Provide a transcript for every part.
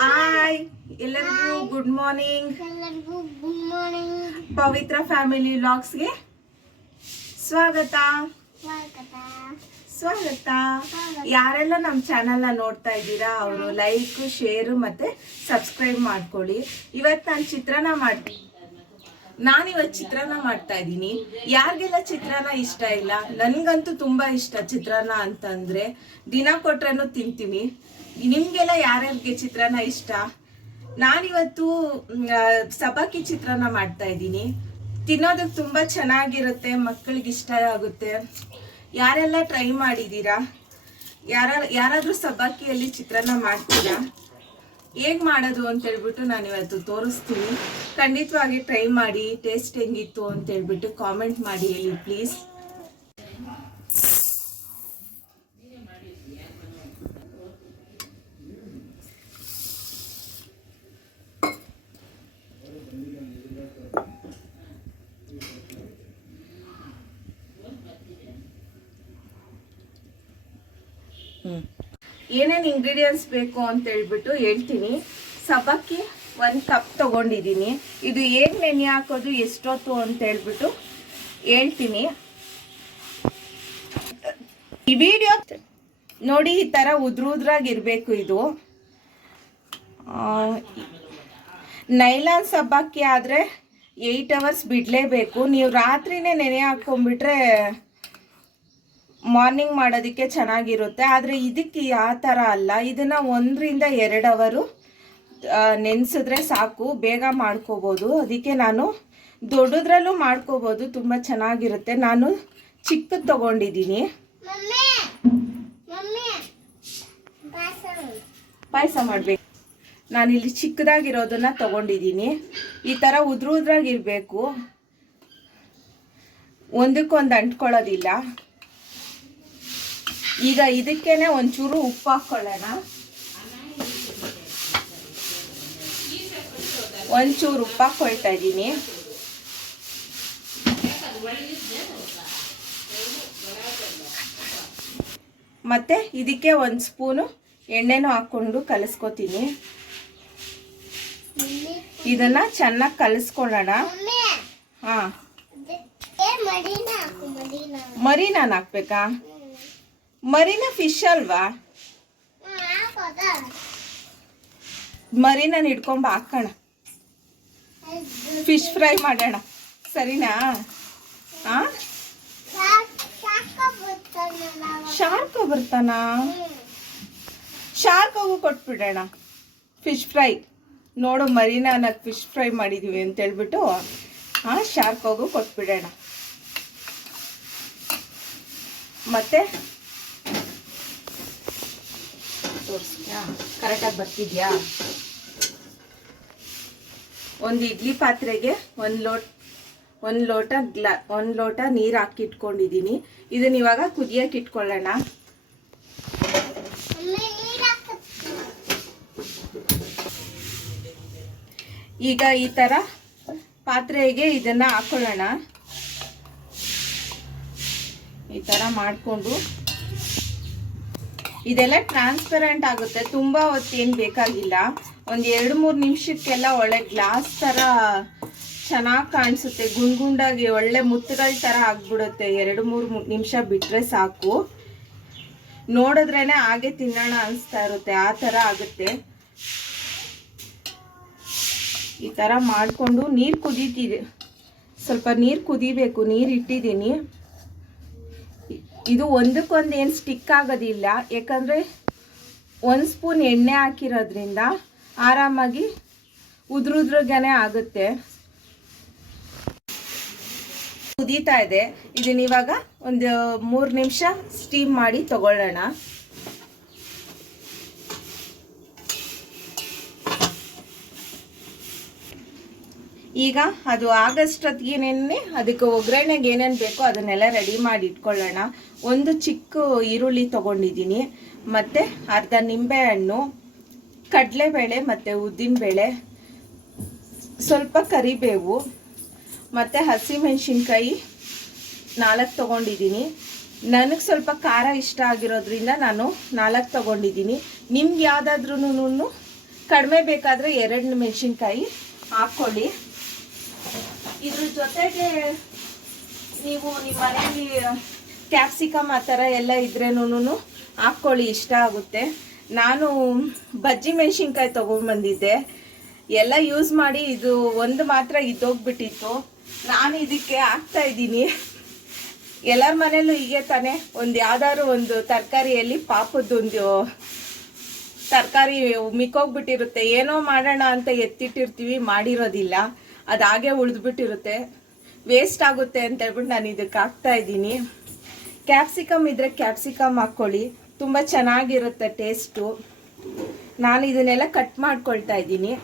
Hi ಎಲ್ಲರಿಗೂ good morning. ಪವಿತ್ರ family ವ್ಲಾಗ್ಸ್ಗೆ ಸ್ವಾಗತ. ಯಾರೆಲ್ಲ ನಮ್ಮ ಚಾನೆಲ್ನ ನೋಡ್ತಾ ಇದ್ದೀರಾ ಅವರು ಲೈಕ್, ಶೇರ್ ಮತ್ತೆ ಸಬ್ಸ್ಕ್ರೈಬ್ ಮಾಡ್ಕೊಳ್ಳಿ. ಇವತ್ತು ನಾನಿವತ್ತು ಚಿತ್ರಾನ್ನ ಮಾಡ್ತಾ ಇದ್ದೀನಿ. ಯಾರಿಗೆಲ್ಲ ಚಿತ್ರಾನ್ನ ಇಷ್ಟ ಇಲ್ಲ? ನನ್ಗಂತೂ ತುಂಬಾ ಇಷ್ಟ ಚಿತ್ರಾನ್ನ ಅಂತಂದ್ರೆ, ದಿನ ಕೊಟ್ರೇನು ತಿಂತೀನಿ. ನಿಮ್ಗೆಲ್ಲ ಯಾರ್ಯಾರಿಗೆ ಚಿತ್ರಾನ್ನ ಇಷ್ಟ? ನಾನಿವತ್ತು ಸಬ್ಬಕ್ಕಿ ಚಿತ್ರಾನ್ನ ಮಾಡ್ತಾ ಇದ್ದೀನಿ. ತಿನ್ನೋದಕ್ಕೆ ತುಂಬಾ ಚೆನ್ನಾಗಿರುತ್ತೆ, ಮಕ್ಕಳಿಗೆ ಇಷ್ಟ ಆಗುತ್ತೆ. ಯಾರೆಲ್ಲ ಟ್ರೈ ಮಾಡಿದ್ದೀರಾ? ಯಾರಾದ್ರೂ ಸಬ್ಬಕ್ಕಿಯಲ್ಲಿ ಚಿತ್ರಾನ್ನ ಮಾಡ್ತೀರಾ? ಹೇಗ್ ಮಾಡೋದು ಅಂತ ಹೇಳ್ಬಿಟ್ಟು ನಾನು ಇವತ್ತು ತೋರಿಸ್ತೀನಿ. ಖಂಡಿತವಾಗಿ ಟ್ರೈ ಮಾಡಿ, ಟೇಸ್ಟ್ ಹೆಂಗಿತ್ತು ಅಂತ ಹೇಳ್ಬಿಟ್ಟು ಕಾಮೆಂಟ್ ಮಾಡಿ ಹೇಳಿ ಪ್ಲೀಸ್. ಏನೇನು ಇಂಗ್ರೀಡಿಯೆಂಟ್ಸ್ ಬೇಕು ಅಂತ ಹೇಳ್ಬಿಟ್ಟು ಹೇಳ್ತೀನಿ. ಸಬ್ಬಕ್ಕಿ 1 ಕಪ್ ತಗೊಂಡಿದ್ದೀನಿ. ಇದು ಹೇಗೆ ನೆನೆ ಹಾಕೋದು, ಎಷ್ಟೊತ್ತು ಅಂತ ಹೇಳ್ಬಿಟ್ಟು ಹೇಳ್ತೀನಿ. ಈ ವಿಡಿಯೋ ನೋಡಿ, ಈ ಥರ ಉದ್ರಾಗಿರ್ಬೇಕು. ಇದು ನೈಲಾನ್ ಸಬ್ಬಕ್ಕಿ ಆದರೆ 8 ಅವರ್ಸ್ ಬಿಡಲೇಬೇಕು. ನೀವು ರಾತ್ರಿನೇ ನೆನೆ ಹಾಕೊಂಡ್ಬಿಟ್ರೆ ಮಾರ್ನಿಂಗ್ ಮಾಡೋದಕ್ಕೆ ಚೆನ್ನಾಗಿರುತ್ತೆ. ಆದರೆ ಇದಕ್ಕೆ ಆ ಥರ ಅಲ್ಲ. ಇದನ್ನು 1 ರಿಂದ 2 ಅವರು ನೆನೆಸಿದ್ರೆ ಸಾಕು, ಬೇಗ ಮಾಡ್ಕೋಬೋದು. ಅದಕ್ಕೆ ನಾನು ದೊಡ್ಡದ್ರಲ್ಲೂ ಮಾಡ್ಕೋಬೋದು, ತುಂಬ ಚೆನ್ನಾಗಿರುತ್ತೆ. ನಾನು ಚಿಕ್ಕದು ತಗೊಂಡಿದ್ದೀನಿ. ಪಾಯಸ ಮಾಡಬೇಕು. ನಾನಿಲ್ಲಿ ಚಿಕ್ಕದಾಗಿರೋದನ್ನ ತಗೊಂಡಿದ್ದೀನಿ. ಈ ಥರ ಉದ್ರಾಗಿರಬೇಕು, ಒಂದಕ್ಕೊಂದು ಅಂಟ್ಕೊಳ್ಳೋದಿಲ್ಲ. ಈಗ ಇದಕ್ಕೇನೆ ಒಂಚೂರು ಉಪ್ಪು ಹಾಕ್ಕೊಳ್ಳೋಣ. ಒಂಚೂರು ಉಪ್ಪು ಹಾಕ್ಕೊಳ್ತಾ ಇದ್ದೀನಿ. ಮತ್ತೆ ಇದಕ್ಕೆ 1 ಸ್ಪೂನು ಎಣ್ಣೆನೂ ಹಾಕ್ಕೊಂಡು ಕಲಿಸ್ಕೊತೀನಿ. ಇದನ್ನ ಚೆನ್ನಾಗಿ ಕಲಿಸ್ಕೊಳ್ಳೋಣ. ಹಾ, ಮರಿನಾ ಹಾಕ್ಬೇಕಾ? ಮರಿನ ಫಿಶ್ ಅಲ್ವಾ? ಮರಿನ ಹಿಡ್ಕೊಂಬ ಹಾಕೋಣ, ಫಿಶ್ ಫ್ರೈ ಮಾಡೋಣ, ಸರಿನಾ? ಶಾರ್ಕ್ ಬರ್ತಾನ? ಶಾರ್ಕ್ ಹೋಗು ಕೊಟ್ಬಿಡೋಣ. ಫಿಶ್ ಫ್ರೈ ನೋಡು, ಮರಿನ ನಾವು ಫಿಶ್ ಫ್ರೈ ಮಾಡಿದೀವಿ ಅಂತ ಹೇಳ್ಬಿಟ್ಟು ಶಾರ್ಕ್ ಹೋಗು ಕೊಟ್ಬಿಡೋಣ. ಮತ್ತೆ ಕರೆಕ್ಟಾಗಿ ಬರ್ತಿದ್ಯಾ? ಒಂದು ಇಡ್ಲಿ ಪಾತ್ರೆಗೆ 1 ಲೋಟ ನೀರು ಹಾಕಿಟ್ಕೊಂಡಿದ್ದೀನಿ. ಇದನ್ನ ಇವಾಗ ಕುದಿಯಕ್ಕೆ ಇಟ್ಕೊಳ್ಳೋಣ. ಈಗ ಈ ಥರ ಪಾತ್ರೆಗೆ ಇದನ್ನ ಹಾಕೊಳ್ಳೋಣ. ಈ ಥರ ಮಾಡಿಕೊಂಡು ಇದೆಲ್ಲ ಟ್ರಾನ್ಸ್ಪರೆಂಟ್ ಆಗುತ್ತೆ, ತುಂಬ ಹೊತ್ತೇನು ಬೇಕಾಗಿಲ್ಲ. ಒಂದು 2-3 ನಿಮಿಷಕ್ಕೆಲ್ಲ ಒಳ್ಳೆ ಗ್ಲಾಸ್ ಥರ ಚೆನ್ನಾಗಿ ಕಾಣಿಸುತ್ತೆ, ಗುಂಡಾಗಿ ಒಳ್ಳೆ ಮುತ್ತುಗಳ ಥರ ಆಗ್ಬಿಡುತ್ತೆ. 2-3 ನಿಮಿಷ ಬಿಟ್ಟರೆ ಸಾಕು. ನೋಡಿದ್ರೇನೆ ಹಾಗೆ ತಿನ್ನೋಣ ಅನಿಸ್ತಾ ಇರುತ್ತೆ, ಆ ಥರ ಆಗುತ್ತೆ. ಈ ಥರ ಮಾಡಿಕೊಂಡು ನೀರು ಕುದೀತಿದೆ, ಸ್ವಲ್ಪ ನೀರು ಕುದಿಬೇಕು. ನೀರು ಇಟ್ಟಿದ್ದೀನಿ. ಇದು ಒಂದಕ್ಕೊಂದು ಏನು ಸ್ಟಿಕ್ ಆಗೋದಿಲ್ಲ, ಯಾಕಂದರೆ 1 ಸ್ಪೂನ್ ಎಣ್ಣೆ ಹಾಕಿರೋದ್ರಿಂದ ಆರಾಮಾಗಿ ಉದ್ರುದ್ರಗನೆ ಆಗುತ್ತೆ. ಕುದೀತಾ ಇದೆ. ಇದನ್ನ ಇವಾಗ ಒಂದು 3 ನಿಮಿಷ ಸ್ಟೀಮ್ ಮಾಡಿ ತಗೊಳ್ಳೋಣ. ಈಗ ಅದು ಆಗಷ್ಟೊತ್ತಿಗೇನೆ ಅದಕ್ಕೆ ಒಗ್ಗರಣೆಗೆ ಏನೇನು ಬೇಕೋ ಅದನ್ನೆಲ್ಲ ರೆಡಿ ಮಾಡಿ ಇಟ್ಕೊಳ್ಳೋಣ. 1 ಚಿಕ್ಕ ಈರುಳ್ಳಿ ತೊಗೊಂಡಿದ್ದೀನಿ, ಮತ್ತು ಅರ್ಧ ನಿಂಬೆಹಣ್ಣು, ಕಡಲೆಬೇಳೆ ಮತ್ತು ಉದ್ದಿನಬೇಳೆ, ಸ್ವಲ್ಪ ಕರಿಬೇವು ಮತ್ತು ಹಸಿಮೆಣಸಿನ್ಕಾಯಿ 4 ತೊಗೊಂಡಿದ್ದೀನಿ. ನನಗೆ ಸ್ವಲ್ಪ ಖಾರ ಇಷ್ಟ ಆಗಿರೋದ್ರಿಂದ ನಾನು 4 ತೊಗೊಂಡಿದ್ದೀನಿ. ನಿಮ್ಗೆ ಯಾವುದಾದ್ರೂ ಕಡಿಮೆ ಬೇಕಾದರೆ 2 ಮೆಣಸಿನ್ಕಾಯಿ ಹಾಕ್ಕೊಳ್ಳಿ. ಇದ್ರ ಜೊತೆಗೆ ನೀವು ನಿಮ್ಮ ಮನೆಯಲ್ಲಿ ಕ್ಯಾಪ್ಸಿಕಮ್ ಆ ಥರ ಎಲ್ಲ ಇದ್ರೇನೂ ಹಾಕ್ಕೊಳ್ಳಿ, ಇಷ್ಟ ಆಗುತ್ತೆ. ನಾನು ಬಜ್ಜಿ ಮೆಣಸಿನ್ಕಾಯಿ ತೊಗೊಂಡ್ಬಂದಿದ್ದೆ, ಎಲ್ಲ ಯೂಸ್ ಮಾಡಿ ಇದು ಒಂದು ಮಾತ್ರ ಇದ್ದೋಗ್ಬಿಟ್ಟಿತ್ತು. ನಾನು ಇದಕ್ಕೆ ಹಾಕ್ತಾಯಿದ್ದೀನಿ. ಎಲ್ಲರ ಮನೇಲೂ ಹೀಗೆ ತಾನೇ, ಒಂದು ಯಾವ್ದಾದ್ರು ಒಂದು ತರಕಾರಿಯಲ್ಲಿ ಪಾಪದ್ದೊಂದು ತರಕಾರಿ ಮಿಕ್ಕೋಗ್ಬಿಟ್ಟಿರುತ್ತೆ. ಏನೋ ಮಾಡೋಣ ಅಂತ ಎತ್ತಿಟ್ಟಿರ್ತೀವಿ, ಮಾಡಿರೋದಿಲ್ಲ, ಅದು ಹಾಗೆ ಉಳಿದ್ಬಿಟ್ಟಿರುತ್ತೆ, ವೇಸ್ಟ್ ಆಗುತ್ತೆ ಅಂತ ಹೇಳ್ಬಿಟ್ಟು ನಾನು ಇದಕ್ಕೆ ಹಾಕ್ತಾಯಿದ್ದೀನಿ. ಕ್ಯಾಪ್ಸಿಕಮ್ ಇದ್ದರೆ ಕ್ಯಾಪ್ಸಿಕಮ್ ಹಾಕ್ಕೊಳ್ಳಿ, ತುಂಬ ಚೆನ್ನಾಗಿರುತ್ತೆ ಟೇಸ್ಟು. ನಾನು ಇದನ್ನೆಲ್ಲ ಕಟ್ ಮಾಡ್ಕೊಳ್ತಾ ಇದ್ದೀನಿ.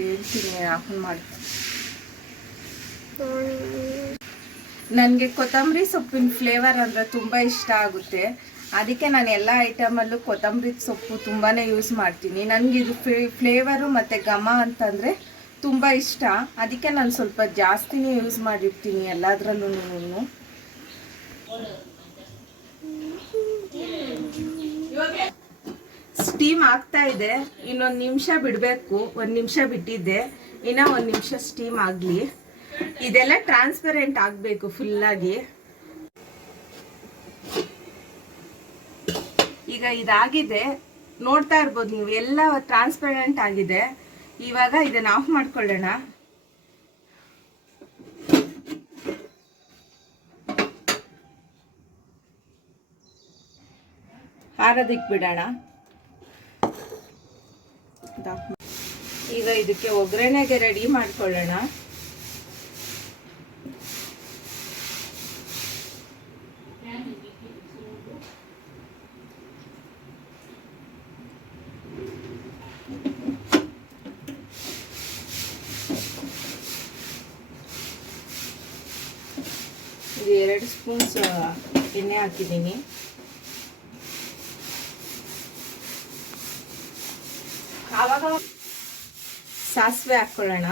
ಹೇಳ್ತೀನಿ, ಆಫ್ ಮಾಡಿ. ನನಗೆ ಕೊತ್ತಂಬರಿ ಸೊಪ್ಪಿನ ಫ್ಲೇವರ್ ಅಂದರೆ ತುಂಬ ಇಷ್ಟ ಆಗುತ್ತೆ. ಅದಕ್ಕೆ ನಾನು ಎಲ್ಲ ಐಟಮಲ್ಲೂ ಕೊತ್ತಂಬರಿ ಸೊಪ್ಪು ತುಂಬಾ ಯೂಸ್ ಮಾಡ್ತೀನಿ. ನನಗೆ ಇದು ಫ್ಲೇವರು ಮತ್ತು ಘಮ ಅಂತಂದರೆ ತುಂಬ ಇಷ್ಟ. ಅದಕ್ಕೆ ನಾನು ಸ್ವಲ್ಪ ಜಾಸ್ತಿನೇ ಯೂಸ್ ಮಾಡಿರ್ತೀನಿ ಎಲ್ಲದರಲ್ಲೂ. ಸ್ಟೀಮ್ ಆಗ್ತಾ ಇದೆ, ಇನ್ನೊಂದು ನಿಮಿಷ ಬಿಡಬೇಕು. 1 ನಿಮಿಷ ಬಿಟ್ಟಿದ್ದೆ, ಇನ್ನೂ 1 ನಿಮಿಷ ಸ್ಟೀಮ್ ಆಗಲಿ. ಇದೆಲ್ಲ ಟ್ರಾನ್ಸ್ಪರೆಂಟ್ ಆಗಬೇಕು ಫುಲ್ಲಾಗಿ. ಈಗ ಇದಾಗಿದೆ, ನೋಡ್ತಾ ಇರ್ಬೋದು ನೀವು, ಎಲ್ಲ ಟ್ರಾನ್ಸ್ಪರೆಂಟ್ ಆಗಿದೆ. ಇವಾಗ ಇದನ್ನು ಆಫ್ ಮಾಡ್ಕೊಳ್ಳೋಣ. ಆರೋದಕ್ಕೆ ಬಿಡೋಣ. ಈಗ ಇದಕ್ಕೆ ಒಗ್ಗರಣೆಗೆ ರೆಡಿ ಮಾಡ್ಕೊಳ್ಳೋಣ. ಇದು 2 ಸ್ಪೂನ್ಸ್ ಎಣ್ಣೆ ಹಾಕಿದ್ದೀನಿ. ಆವಾಗ ಸಾಸಿವೆ ಹಾಕ್ಕೊಳ್ಳೋಣ.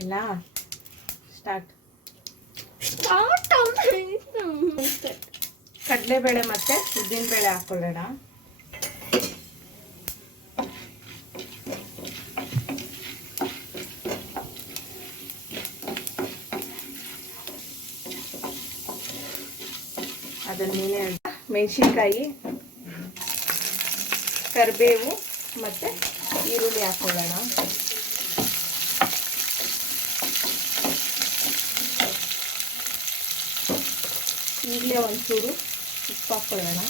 ಎಲ್ಲ ಸ್ಟಾರ್ಟ್. ಕಡಲೆಬೇಳೆ ಮತ್ತು ಉದ್ದಿನಬೇಳೆ ಹಾಕ್ಕೊಳ್ಳೋಣ. ಅದರ ಮೇಲೆ ಮೆಣಸಿನ್ಕಾಯಿ, ಕರಿಬೇವು ಮತ್ತು ಈರುಳ್ಳಿ ಹಾಕ್ಕೊಳ್ಳೋಣ. ಈಗಲೇ ಒಂಚೂರು ಉಪ್ಪು ಹಾಕ್ಕೊಳ್ಳೋಣ.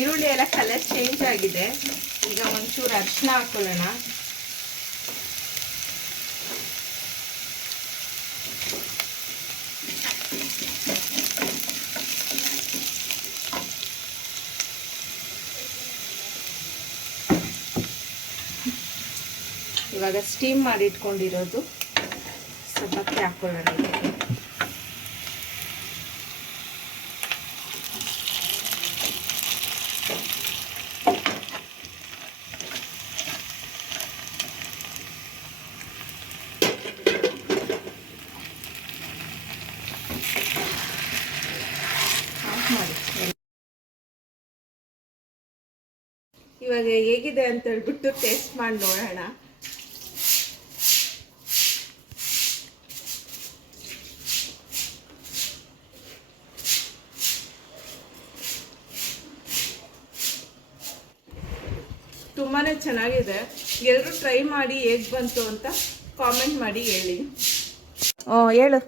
ಈರುಳ್ಳಿ ಎಲ್ಲ ಕಲರ್ ಚೇಂಜ್ ಆಗಿದೆ. ಈಗ ಒಂಚೂರು ಅರಿಶಿನ ಹಾಕೊಳ್ಳೋಣ. ಇವಾಗ ಸ್ಟೀಮ್ ಮಾಡಿ ಇಟ್ಕೊಂಡಿರೋದು ಸಬ್ಬಕ್ಕಿ ಹಾಕೊಳ್ಳೋಣ. ಇವಾಗ ಹೇಗಿದೆ ಅಂತ ಹೇಳ್ಬಿಟ್ಟು ಟೇಸ್ಟ್ ಮಾಡಿ ನೋಡೋಣ. ತುಂಬಾ ಚೆನ್ನಾಗಿದೆ. ಎಲ್ಲರೂ ಟ್ರೈ ಮಾಡಿ ಹೇಗೆ ಬಂತು ಅಂತ ಕಾಮೆಂಟ್ ಮಾಡಿ ಹೇಳಿ. ಹೇಳು,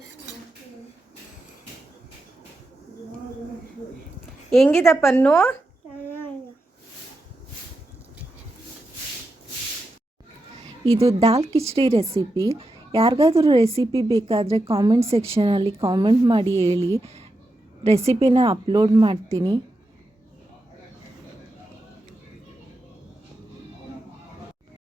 ಹೆಂಗಿದೆ ಪನ್ನು? ಇದು ದಾಲ್ ಕಿಚಡಿ ರೆಸಿಪಿ. ಯಾರಿಗಾದರೂ ರೆಸಿಪಿ ಬೇಕಾದರೆ ಕಾಮೆಂಟ್ ಸೆಕ್ಷನಲ್ಲಿ ಕಾಮೆಂಟ್ ಮಾಡಿ ಹೇಳಿ. ರೆಸಿಪಿನ ಅಪ್ಲೋಡ್ ಮಾಡ್ತೀನಿ.